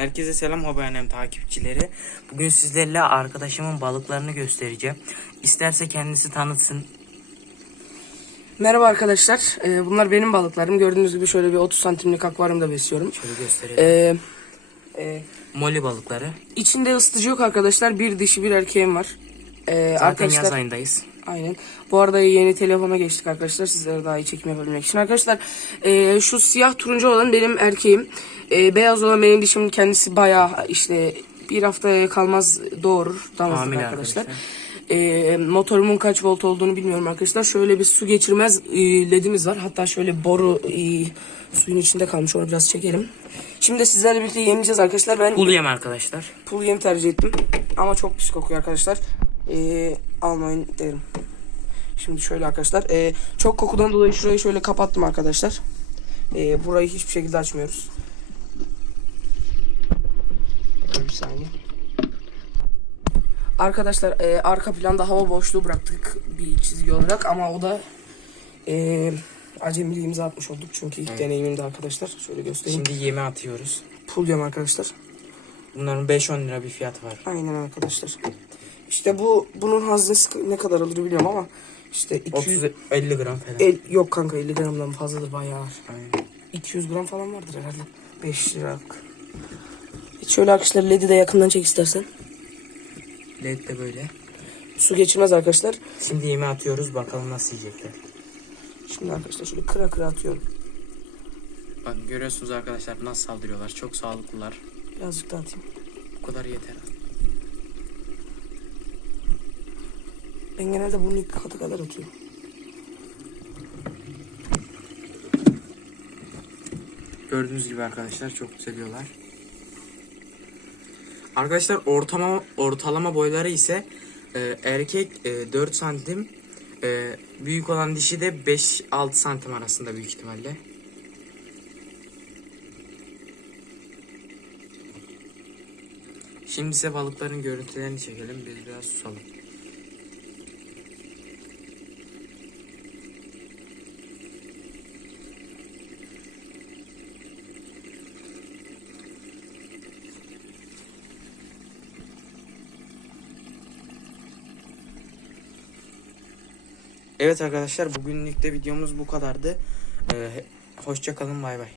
Herkese selam Hobayanem takipçileri. Bugün sizlerle arkadaşımın balıklarını göstereceğim. İsterse kendisi tanıtsın. Merhaba arkadaşlar. Ee, bunlar benim balıklarım. Gördüğünüz gibi şöyle bir 30 santimlik akvaryumda besliyorum. Şöyle gösterelim. Ee, e, Moli balıkları. içinde ısıtıcı yok arkadaşlar. Bir dişi bir erkeğim var. Ee, Zaten arkadaşlar, yaz ayındayız. Aynen. Bu arada yeni telefona geçtik arkadaşlar. Sizlere daha iyi çekim yapabilmek için. Arkadaşlar e, şu siyah turuncu olan benim erkeğim. E, beyaz olan benim dişim kendisi bayağı işte bir haftaya kalmaz doğurur. Damızlık Hamile arkadaşlar. arkadaşlar. E, motorumun kaç volt olduğunu bilmiyorum arkadaşlar. Şöyle bir su geçirmez e, ledimiz var. Hatta şöyle boru e, suyun içinde kalmış. Onu biraz çekelim. Şimdi de sizlerle birlikte yeneceğiz arkadaşlar. Ben Pul yem arkadaşlar. pul yem tercih ettim. Ama çok pis kokuyor arkadaşlar. Ee, almayın derim. Şimdi şöyle arkadaşlar. ee, çok kokudan dolayı şurayı şöyle kapattım arkadaşlar. Ee, burayı hiçbir şekilde açmıyoruz. Bir saniye. Arkadaşlar ee, arka planda hava boşluğu bıraktık bir çizgi olarak ama o da ee, acemiliğimizi atmış olduk çünkü ilk deneyimimdi arkadaşlar. Şöyle göstereyim. Şimdi yeme atıyoruz. Pul yem arkadaşlar. Bunların 5-10 lira bir fiyatı var. Aynen arkadaşlar. İşte bu bunun haznesi ne kadar alır bilmiyorum ama işte 200 30-50 gram falan. el, yok kanka 50 gramdan fazladır bayağı. Aynen. 200 gram falan vardır herhalde. 5 liralık. Şöyle arkadaşlar LED'i de yakından çek istersen. Led de böyle. Su geçirmez arkadaşlar. Şimdi yeme atıyoruz bakalım nasıl yiyecekler. Şimdi arkadaşlar şöyle kıra kıra atıyorum. Bakın görüyorsunuz arkadaşlar nasıl saldırıyorlar. Çok sağlıklılar. Birazcık daha atayım. Bu kadar yeter. Ben genelde bunu ilk katı kadar atıyorum. Gördüğünüz gibi arkadaşlar çok güzel yiyorlar. Arkadaşlar ortalama ortalama boyları ise e, erkek e, 4 santim, e, büyük olan dişi de 5-6 santim arasında büyük ihtimalle. Şimdi size balıkların görüntülerini çekelim. Biz biraz susalım. Evet arkadaşlar bugünlük de videomuz bu kadardı. Ee, hoşça kalın bay bay.